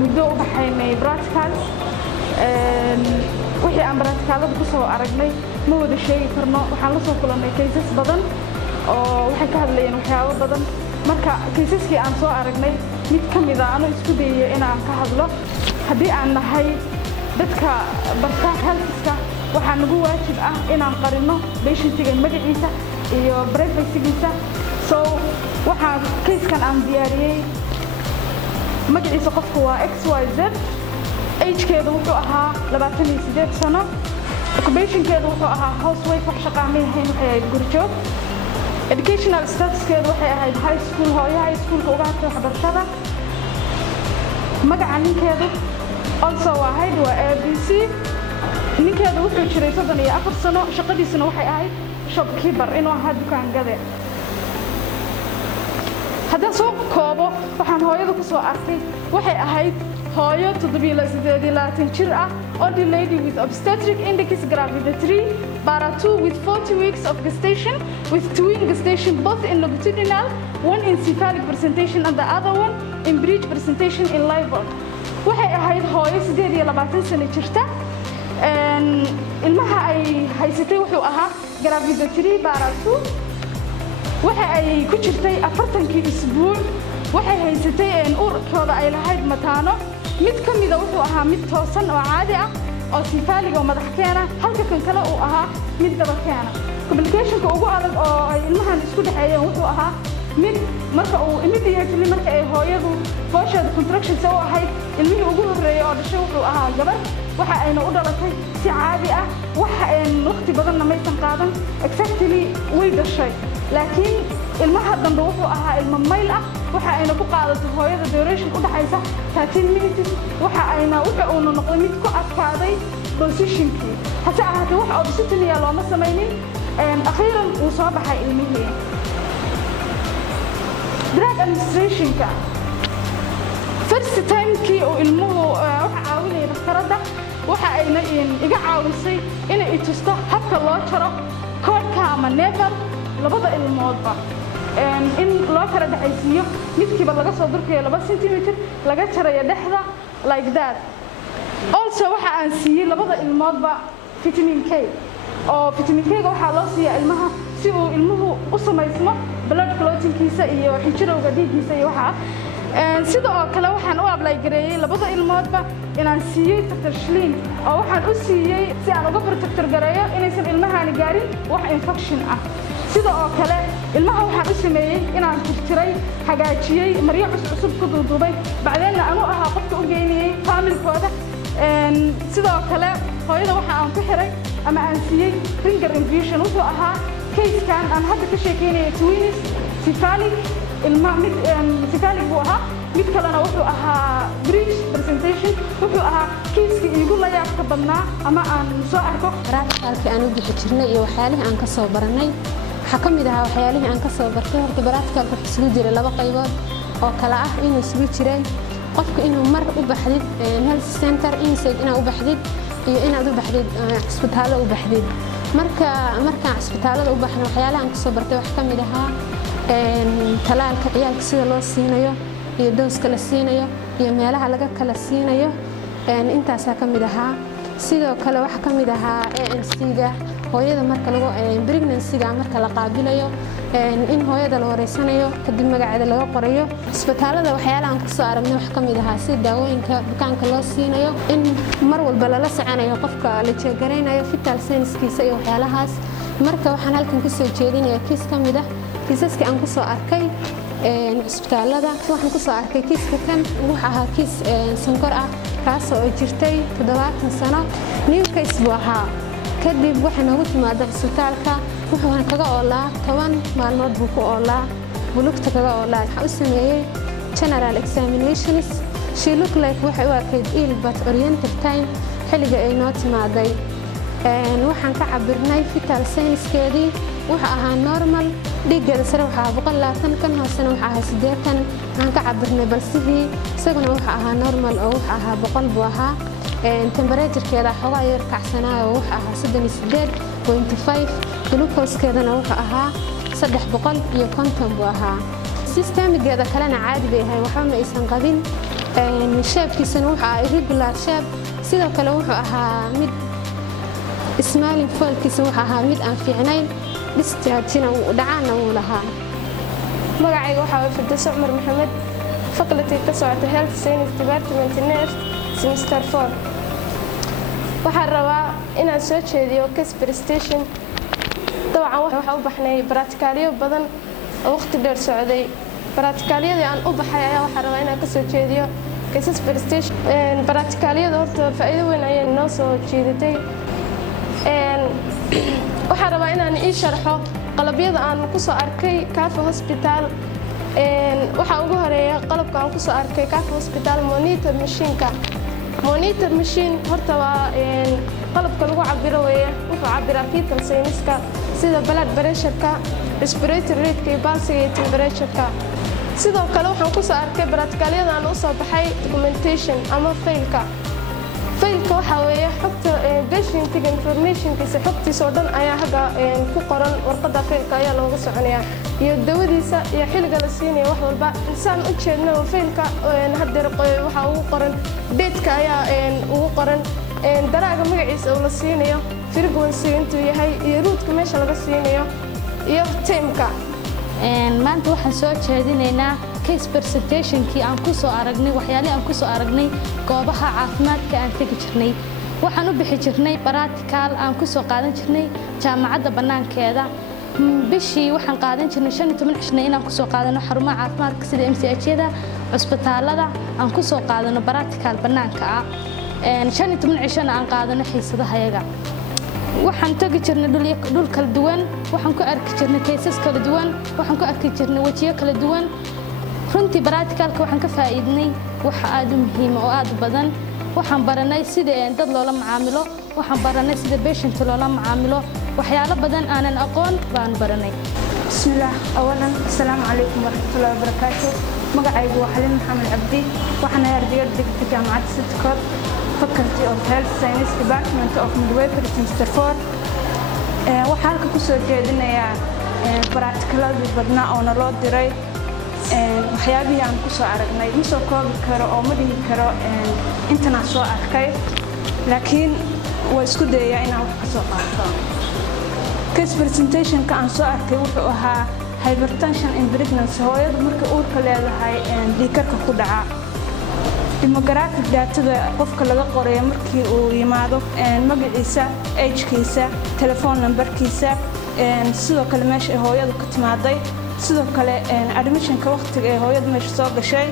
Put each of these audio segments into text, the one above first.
muddo u baxaynay practicals wixii aan practicalada ku soo aragnay ma wada sheegi karno waxaan la soo kulannay cases badan oo waxay ka hadlayeen waxyaabo badan marka caseskii aan soo aragnay mid ka mid ah anuu isku dayay inaan ka hadlo haddii aan nahay dadka barta healthka waxaa nagu waajib ah inaan qarino patientiga magaciisa iyo privacygiisa so waxaan casekan aan diyaariyey magaciisa qofku waa XYZ agekeedu wuxuu ahaa 28 sano occupationkeedu wuxuu ahaa housewife wax shaqo ma yahayn waxay ahayd gurjoog educational statuskeedu waxay ahayd high school hooyo high schoolka uga hartay waxbarashada magaca ninkeedu also ahayd waa ABC ninkeedu wuxuu jiray 34 sano shaqadiisuna waxay ahayd shopkeeper inuu ahaa dukaan gade haddaan soo koobo waxaan hooyada ku soo arkay waxay ahayd hooyo 78 jir ah old lady with obstetric index gravidity para 2 with 40 weeks of gestation with twin gestation both in longitudinal one in cephalic presentation and the other one in breech presentation in labor waxay ahayd hooyo 28 sano jirta ilmaha ay haysatay wuxuu ahaa gravidity para 2 waxa ay ku jirtay 40 isbuuc waxay haysatay uurkooda ay lahayd mataano mid ka mid ah wuxuu ahaa mid toosan oo caadi ah oo cephalic oo madax keena halka kan kale uu ahaa mid daba keena complicationka ugu adag oo ay ilmahan isku dhaxeeyeen wuxuu ahaa mid marka uu immediately marka ay hooyadu foosheeda contractions oo ahayd ilmihii ugu horeeyay oo dhashay wuxuu ahaa gabar waxa ayna u dhalatay si caadi ah waxa waqti badanna maysan qaadan exactly way dhashay laakiin ilmaha dambe wuxuu ahaa ilmo mayl ah waxa ayna ku qaadatay hooyada duration u dhaxaysa 13 minutes waxa ayna waxa uu noqday mid ku adkaaday positionkii hase ahaatee wax obstetric looma samaynin akhiiran uu soo baxay ilmihii drug administrationka first time-kii uu ilmuhu waxa caawinayay dhakhtarada waxa ayna iga caawisay inay i tusto habka loo jaro koodhka ama neefar labada ilmoodba in loo kala dhaxaysiiyo midkiiba laga soo durkayo 2 centimeter laga jarayo dhexda like that also waxa aan siiyay labada ilmoodba vitamin K oo vitamin K waxa loo siiyaa ilmaha si uu ilmuhu u samaysmo blood clottingkiisa iyo xinjirowga dhiiggiisa iyo waxa sidoo kale waxaan u apply gareeyay labada ilmoodba inaan siiyay Tetracycline oo waxaan u siiyay si aan uga protector gareeyo inaysan ilmahaani gaarin wax infection ah sidoo kale ilmaha waxaan u sameeyay inaan tirtiray hagaajiyay maryo cusub ku duuduubay bacdeenna aanu ahaa qofka u geynayay familkooda sidoo kale hooyada waxa aan ku xiray ama aan siiyay finger infusion wuxuu ahaa case-kan aan hadda ka sheekeynayay twins cephalic ilma mid cephalic buu ahaa mid kalena wuxuu ahaa breech presentation wuxuu ahaa case-kii igu la yaabka badnaa ama aan soo arko practicalkii aan u bixi jirnay iyo waxyaalihii aan ka soo baranay waxa ka mid ahaa waxyaalihii aan ka soo bartay horta practicalka waxa isugu jiray laba qaybood oo kala ah inuu isugu jiray qofka inuu mar u baxdid health center inside inaad u baxdid iyo inaad u baxdid isbitaalada u baxdid markaan isbitaalada u baxno waxyaalaha aan ka soo bartay waxa ka mid ahaa talaalka ciyaalka sida loo siinayo iyo dooska la siinayo iyo meelaha laga kala siinayo intaas ka mid ahaa sidoo kale waxa ka mid ahaa ANC-ga hooyada marka lagu pregnancy-ga marka la qaabilayo in hooyada la wareysanayo kadib magaceeda laga qorayo isbitaalada waxyaalaha aan ku soo aragnay wax ka mid ahaa sida daawooyinka bukaanka loo siinayo in mar walba lala soconayo qofka la jeegareynayo vital signs-kiisa iyo waxyaalahaas marka waxaan halkan ku soo jeedinayaa kiis ka mid ah kiisaska aan ku soo arkay isbitaalada waxaan ku soo arkay kiiska kan waxa ahaa kiis sonkor ah kaas oo jirtay 70 sano new case buu ahaa kadib waxaan ugu timaaday isbitaalka wuxuu kaga oolaa 10 maalmood buu ku oolaa bulugta kaga oolaa waxa uu sameeyay general examinations she look like waxa uu arkayd ill but oriented time xilliga ay noo timaaday waxaan ka cabirnay vital signs-keedii waxa ahaa normal dhiiggeeda sare waxa ahaa 120 kan hoosena waxa ahaa 80 aan ka cabirnay balsihii isaguna waxa ahaa normal oo waxa ahaa 100 buu ahaa temperature-keeda xogaa yar kacsanaayo waxa ahaa 38.5 glucose-keedana waxa ahaa 350 buu ahaa systemigeeda kalena caadi bay ahay waxba ma aysan qabin shaabkiisana wuxuu ahaa irregular shaab sidoo kale wuxuu ahaa mid smiling foolkiisa wuxuu ahaa mid aan fiicnayn dischargena dhacaanna wuu lahaa. magacayga waxaa waye Firdawso Cumar Maxamed, faculty ka socota Health Science Department Nurse Semester 4. waxaan rabaa inaan soo jeediyo case presentation. dabcan waxaan u baxnay baraatikaalyo badan oo waqti dheer socday. baraatikaalyadii aan u baxay ayaa waxaan rabaa inaan ka soo jeediyo case presentation. baraatikaalyada horta faa'iido weyn ayay noo soo jeedatay. waxaan rabaa inaan ii sharxo qalabyada aan ku soo arkay Kafa Hospital. waxa ugu horeeya qalabka aan ku soo arkay Kafa Hospital monitor machine-ka. monitor machine horta waa qalabka lagu cabiro weeye, wuxuu cabiraa vital signs-ka sida blood pressure-ka, respiratory rate-ka, iyo pulse-ga iyo temperature-ka. sidoo kale waxaan ku soo arkay baraatikaalyada aan u soo baxay documentation ama faylka. faylka waxa weeye xogta patient-ga information-kiisa xogtiisa oo dhan ayaa hadda ku qoran warqadda faylka ayaa looga soconayaa iyo dawadiisa iyo xilliga la siinayo wax walba. insaan u jeedno faylka haddeer waxa ugu qoran date-ka ayaa ugu qoran daraaga magaciisa oo la siinayo, frequency intuu yahay iyo route-ka meesha laga siinayo iyo time-ka. maanta waxaan soo jeedinaynaa case presentation-kii aan ku soo aragnay waxyaalihii aan ku soo aragnay goobaha caafimaadka aan tegi jirnay. waxaan u bixi jirnay practical aan ku soo qaadan jirnay jaamacadda banaankeeda. bishii waxaan qaadan jirnay 15 cisho inaan ku soo qaadano xarumaha caafimaadka sida MCH-yada, cusbitaalada aan ku soo qaadano practical banaanka ah. 15 cishona aan qaadano xiisadahayaga. waxaan tagi jirnay dhul kala duwan, waxaan ku arki jirnay cases kala duwan, waxaan ku arki jirnay wajiyo kala duwan. runtii practicalka waxaan ka faa'iidnay wax aad u muhiim oo aad u badan. waxaan baranay sida dad loola macaamilo, waxaan baranay sida patient loola macaamilo, waxyaalo badan aanan aqoon baan baranay. bismillaah awalan assalaamu calaykum waraxmatullaahi wabarakaatuh. magacaygu waa Xaliin Maxamed Cabdi, waxaan ahay ardayad dhigata jaamacadda Sidcot, Faculty of Health Science Department of Midwifery Semester 4. waxaan halka ku soo jeedinayaa baraatikaaladii badnaa oo naloo diray. waxyaabihii aan ku soo aragnay ma soo koobi karo oo ma dhihi karo intaan soo arkay, laakiin waa isku dayayaa inaan wax ka soo qaato. case presentation-ka aan soo arkay wuxuu ahaa hypertension in pregnancy, hooyadu markay uurka leedahay dhiigkarka ku dhaca. demographic daatada qofka laga qorayo markii uu yimaado magaciisa, age-kiisa, telephone number-kiisa, sidoo kale meesha ay hooyadu ka timaaday, sidoo kale admission-ka waqtiga ee hooyadu meesha soo gashay,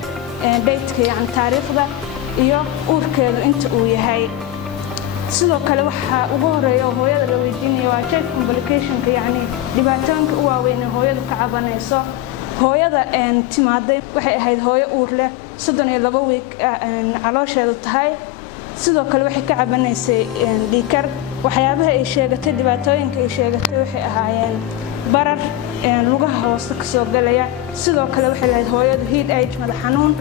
date-ka yani taariikhda iyo uurkeedu inta uu yahay. sidoo kale waxa ugu horeeya oo hooyada la weydiinayo waa child complication-ka, yani dhibaatooyinka u waaweyn ee hooyadu ka cabanayso. hooyada timaaday waxay ahayd hooyo uur leh 32 week caloosheedu tahay. sidoo kale waxay ka cabanaysay dhiigkar. waxyaabaha ay sheegatay dhibaatooyinka ay sheegatay waxay ahaayeen barar lugaha hoose ka soo galaya. sidoo kale waxay lahayd hooyadu head age madax xanuun.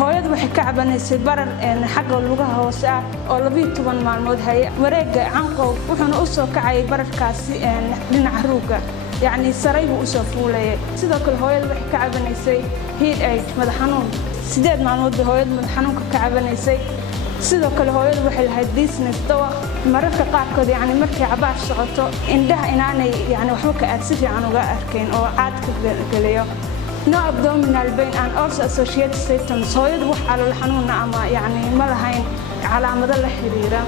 hooyadu waxay ka cabanaysay barar xagga lugaha hoose ah oo 12 maalmood haya. wareegga canqow wuxuuna u soo kacayay bararkaasi dhinaca ruugga, يعني سريبو أسافولي. سيدا كل هوايد وحكي كعبنيسي head age ماذا حنون. سيدات مع المود هوايد ماذا حنون كعبنيسي. سيدا كل هوايد وحي لهاي ديسنس توا مرة قاعد يعني مركي عباش صعطو إندها إناني يعني وحوك أتسفي عنو أركين أو عاد كليو. No abdominal pain and also associated symptoms. هوايد وح على الحنون أما يعني ما لهين على مدى الحريرة.